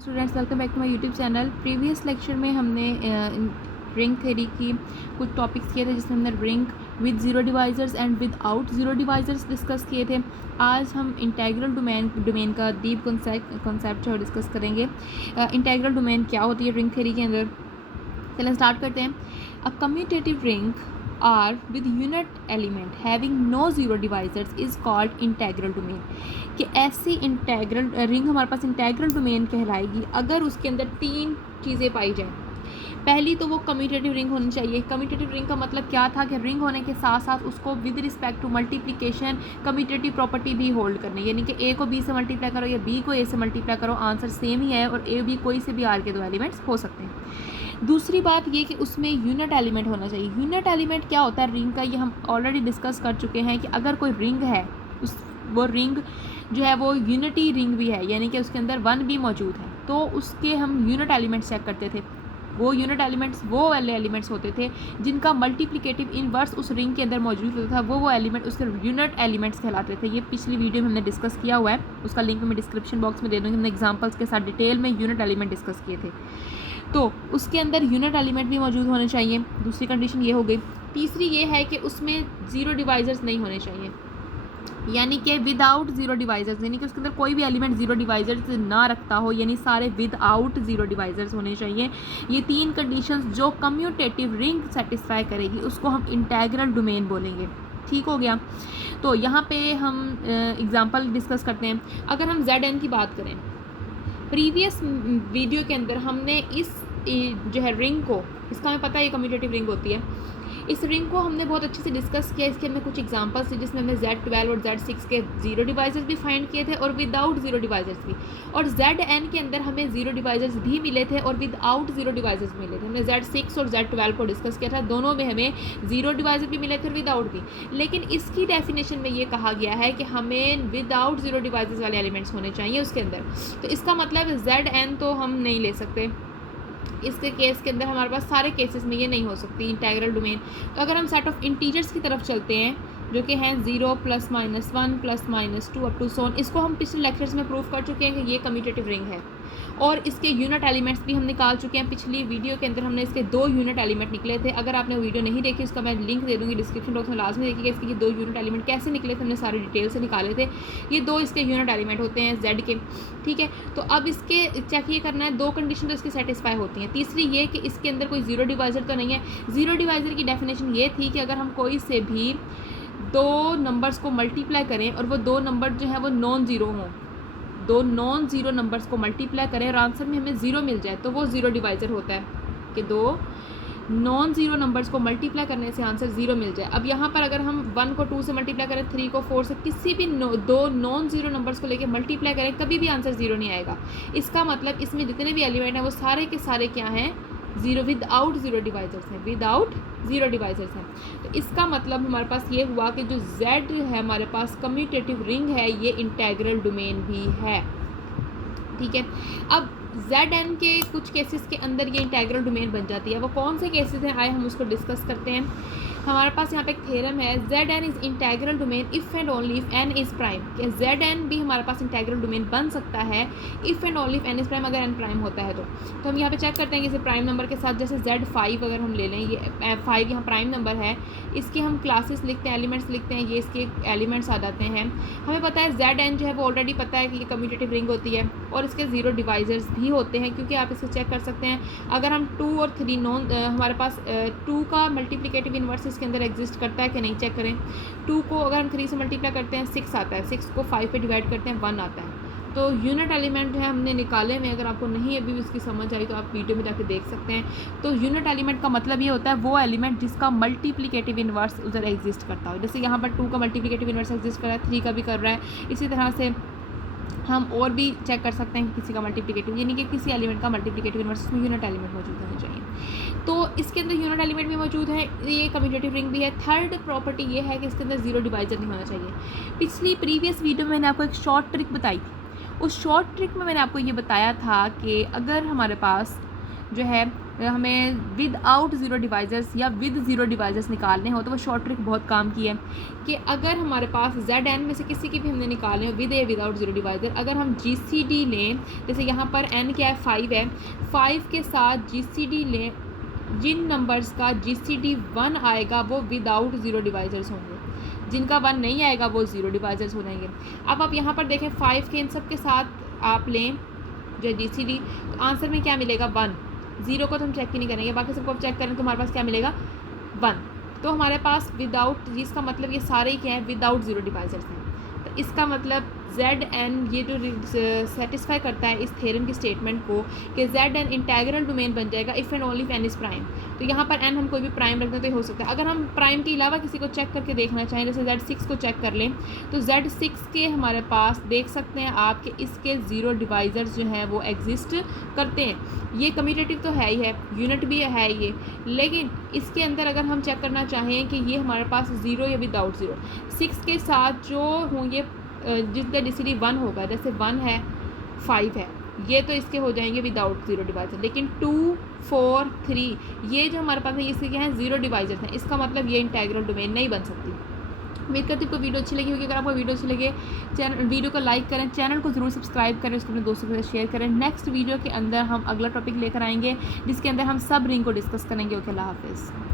Students, welcome back to my YouTube channel. Previous lecture में हमने ring theory की कुछ टॉपिक्स किए थे, जिसमें हमने ring with zero divisors and with out zero divisors discuss किए थे। आज हम इंटेग्रल डोमेन का डीप कॉन्सेप्ट जो डिस्कस करेंगे। इंटेग्रल डोमेन क्या होती है रिंग थ्योरी के अंदर, चलें स्टार्ट करते हैं। A commutative ring R with unit element having no zero divisors is called integral domain. कि ऐसी इंटेग्रल रिंग हमारे पास इंटेग्रल डोमेन कहलाएगी अगर उसके अंदर तीन चीज़ें पाई जाएं। पहली तो वो कम्यूटेटिव रिंग होनी चाहिए। कम्यूटेटिव रिंग का मतलब क्या था कि रिंग होने के साथ साथ उसको with respect to multiplication commutative property भी होल्ड करनी, यानी कि ए को बी से मल्टीप्लाई करो या बी को ए से मल्टीप्लाई करो, आंसर सेम ही है और ए बी कोई से भी आर के दो एलिमेंट्स हो सकते हैं। दूसरी बात ये कि उसमें यूनिट एलिमेंट होना चाहिए। यूनिट एलिमेंट क्या होता है रिंग का, ये हम ऑलरेडी डिस्कस कर चुके हैं कि अगर कोई रिंग है वो रिंग जो है वो यूनिटी रिंग भी है, यानी कि उसके अंदर वन भी मौजूद है, तो उसके हम यूनिट एलिमेंट्स चेक करते थे। वो यूनिट एलिमेंट्स वो वाले एलिमेंट्स होते थे जिनका मल्टीप्लिकेटिव इनवर्स उस रिंग के अंदर मौजूद होता था, वो एलिमेंट उसके यूनिट एलिमेंट्स कहलाते थे। ये पिछली वीडियो में हमने डिस्कस किया हुआ है, उसका लिंक मैं डिस्क्रिप्शन बॉक्स में दे दूँगी। हमने एग्जांपल्स के साथ डिटेल में यूनिट एलिमेंट डिस्कस किए थे, तो उसके अंदर यूनिट एलिमेंट भी मौजूद होने चाहिए। दूसरी कंडीशन ये हो गई। तीसरी ये है कि उसमें ज़ीरो डिवाइजर्स नहीं होने चाहिए, यानी कि विदाउट ज़ीरो डिवाइजर्स, यानी कि उसके अंदर कोई भी एलिमेंट ज़ीरो डिवाइजर्स ना रखता हो, यानी सारे विदाउट ज़ीरो डिवाइजर्स होने चाहिए। ये तीन कंडीशंस जो कम्यूटेटिव रिंग सेटिस्फाई करेगी उसको हम इंटेग्रल डोमेन बोलेंगे। ठीक हो गया। तो यहाँ पे हम एग्जांपल डिस्कस करते हैं। अगर हम ZN की बात करें, प्रीवियस वीडियो के अंदर हमने इस जो है रिंग को, इसका हमें पता है ये कम्यूटेटिव रिंग होती है, इस रिंग को हमने बहुत अच्छे से डिस्कस किया। इसके हमने कुछ एग्जांपल्स थे जिसमें हमने Z12 और Z6 के ज़ीरो डिवाइजर्स भी फाइंड किए थे और विदाउट ज़ीरो डिवाइजर्स भी, और ZN के अंदर हमें ज़ीरो डिवाइजर्स भी मिले थे और विदाउट ज़ीरो डिवाइजर्स मिले थे। हमने Z6 और Z12 को डिस्कस किया था, दोनों में हमें ज़ीरो डिवाइजर भी मिले थे और विदाउट भी, लेकिन इसकी डेफिनेशन में ये कहा गया है कि हमें विदाउट ज़ीरो डिवाइजर्स वाले एलिमेंट्स होने चाहिए उसके अंदर। तो इसका मतलब ZN तो हम नहीं ले सकते, इसके केस के अंदर हमारे पास सारे केसेस में ये नहीं हो सकती इंटेग्रल डोमेन। तो अगर हम सेट ऑफ इंटीजर्स की तरफ चलते हैं जो कि हैं 0 +-1 +-2 अप टू सोन, इसको हम पिछले लेक्चर्स में प्रूव कर चुके हैं कि ये कम्यूटेटिव रिंग है और इसके यूनिट एलिमेंट्स भी हम निकाल चुके हैं। पिछली वीडियो के अंदर हमने इसके दो यूनिट एलिमेंट निकले थे। अगर आपने वीडियो नहीं देखी उसका मैं लिंक दे दूँगी डिस्क्रिप्शन बॉक्स में, लाजमी देखिएगा। इसके ये दो यूनिट एलिमेंट कैसे निकले थे हमने सारे डिटेल से निकाले थे। ये दो इसके यूनिट एलिमेंट होते हैं Z के, ठीक है। तो अब इसके चेक ये करना है, दो कंडीशन तो इसकी सेटिस्फाई होती हैं। तीसरी ये कि इसके अंदर कोई ज़ीरो डिवाइजर तो नहीं है। ज़ीरो डिवाइजर की डेफिनेशन ये थी कि अगर हम कोई से भी दो नंबर्स को मल्टीप्लाई करें और वो दो नंबर जो है वो नॉन ज़ीरो हों, दो नॉन ज़ीरो नंबर्स को मल्टीप्लाई करें और आंसर में हमें ज़ीरो मिल जाए, तो वो ज़ीरो डिवाइजर होता है कि दो नॉन ज़ीरो नंबर्स को मल्टीप्लाई करने से आंसर ज़ीरो मिल जाए। अब यहाँ पर अगर हम 1 को 2 से मल्टीप्लाई करें, 3 को 4 से, किसी भी दो नॉन ज़ीरो नंबर्स को लेके मल्टीप्लाई करें, कभी भी आंसर ज़ीरो नहीं आएगा। इसका मतलब इसमें जितने भी एलिमेंट हैं वो सारे के सारे क्या हैं, ज़ीरो, विदाउट ज़ीरो डिवाइजर्स हैं, विदाउट ज़ीरो डिवाइजर्स हैं। तो इसका मतलब हमारे पास ये हुआ कि जो Z है हमारे पास कम्यूटेटिव रिंग है, ये इंटेग्रल डोमेन भी है, ठीक है। अब ZN के कुछ केसेस के अंदर ये इंटेग्रल डोमेन बन जाती है। वो कौन से केसेस हैं, आए हम उसको डिस्कस करते हैं। हमारे पास यहाँ पे एक थ्योरम है, ZN is integral domain if and only if N is prime. कि ZN भी हमारे पास इंटेग्रल डोमेन बन सकता है if and only if N is prime, अगर N प्राइम होता है तो हम यहाँ पे चेक करते हैं कि इसे प्राइम नंबर के साथ, जैसे Z5 अगर हम ले लें, ये 5 यहाँ प्राइम नंबर है, इसकी हम क्लासेस लिखते हैं, एलिमेंट्स लिखते हैं, ये इसके एलिमेंट्स आ जाते हैं। हमें पता है ZN जो है वो ऑलरेडी पता है कि ये कम्यूटेटिव रिंग होती है और इसके ज़ीरो डिवाइजर्स भी होते हैं, क्योंकि आप इसे चेक कर सकते हैं। अगर हम 2 और 3 नॉन, हमारे पास 2 का मल्टीप्लिकेटिव इन्वर्स इसके अंदर एग्जिस्ट करता है कि नहीं, चेक करें। 2 को अगर हम 3 से मल्टीप्लाई करते हैं 6 आता है, 6 को 5 पे डिवाइड करते हैं 1 आता है। तो यूनिट एलिमेंट जो है हमने निकाले में, अगर आपको नहीं अभी भी उसकी समझ आई तो आप वीडियो में जाकर देख सकते हैं। तो यूनिट एलिमेंट का मतलब ये होता है वो एलिमेंट जिसका मल्टीप्लिकेटिव इन्वर्स उधर एग्जिस्ट करता हो। जैसे यहाँ पर 2 का मल्टीप्लिकेटिव इन्वर्स एग्जिस्ट कर रहा है, 3 का भी कर रहा है। इसी तरह से हम और भी चेक कर सकते हैं कि किसी का मल्टीप्लिकेटिव, यानी कि किसी एलिमेंट का मल्टीप्लिकेटिव इन्वर्स उसमें यूनिट एलिमेंट मौजूद होना चाहिए। तो इसके अंदर यूनिट एलिमेंट भी मौजूद है, ये कम्यूटेटिव रिंग भी है। थर्ड प्रॉपर्टी ये है कि इसके अंदर ज़ीरो डिवाइजर नहीं होना चाहिए। प्रीवियस वीडियो में मैंने आपको एक शॉर्ट ट्रिक बताई थी। उस शॉर्ट ट्रिक में मैंने आपको ये बताया था कि अगर हमारे पास जो है हमें विदाउट ज़ीरो डिवाइज़र्स या विद ज़ीरो डिवाइज़र्स निकालने हो तो वो शॉर्ट ट्रिक बहुत काम की है कि अगर हमारे पास ZN में से किसी की भी हमने निकालने हो विद या विदाउट ज़ीरो डिवाइज़र, अगर हम GCD लें, जैसे यहाँ पर N क्या है 5 है, 5 के साथ GCD लें, जिन नंबर्स का GCD 1 आएगा वो विदाउट ज़ीरो डिवाइज़र्स होंगे, जिनका 1 नहीं आएगा वो ज़ीरो डिवाइज़र्स हो जाएंगे। अब आप यहाँ पर देखें 5 के इन सब के साथ आप लें जो GCD, तो आंसर में क्या मिलेगा 1, ज़ीरो को तो हम चेक ही नहीं करेंगे, बाकी सबको चेक करें तो हमारे पास क्या मिलेगा 1। तो हमारे पास विदाउट, जिसका मतलब ये सारे ही क्या है विदाउट ज़ीरो डिवाइज़र्स हैं। तो इसका मतलब ZN ये जो सेटिस्फाई करता है इस थ्योरम की स्टेटमेंट को कि ZN इंटीग्रल डोमेन बन जाएगा if and only if n is prime. तो यहाँ पर n हम कोई भी प्राइम रखते हैं तो ये हो सकता है। अगर हम प्राइम के अलावा किसी को चेक करके देखना चाहें, जैसे Z6 को चेक कर लें, तो Z6 के हमारे पास देख सकते हैं आप कि इसके ज़ीरो डिवाइज़र्स जो हैं वो एग्जिस्ट करते हैं। ये कम्यूटेटिव तो है ही है, यूनिट भी है ये, लेकिन इसके अंदर अगर हम चेक करना चाहें कि ये हमारे पास ज़ीरो या विदाउट ज़ीरो, 6 के साथ जो होंगे जिसका GCD 1 होगा, जैसे 1 है 5 है, ये तो इसके हो जाएंगे विदाउट ज़ीरो डिवाइज़र, लेकिन 2 4 3 ये जो हमारे पास है इसके क्या हैं ज़ीरो डिवाइज़र्स हैं, इसका मतलब ये इंटीग्रल डोमेन नहीं बन सकती। उम्मीद करती हूँ आपको वीडियो अच्छी लगी होगी। अगर आपको वीडियो अच्छी लगे वीडियो को लाइक करें, चैनल को ज़रूर सब्सक्राइब करें, उसको अपने दोस्तों के साथ शेयर करें। नेक्स्ट वीडियो के अंदर हम अगला टॉपिक लेकर आएंगे जिसके अंदर हम सब रिंग को डिस्कस करेंगे। ओके, अल्लाह हाफिज़।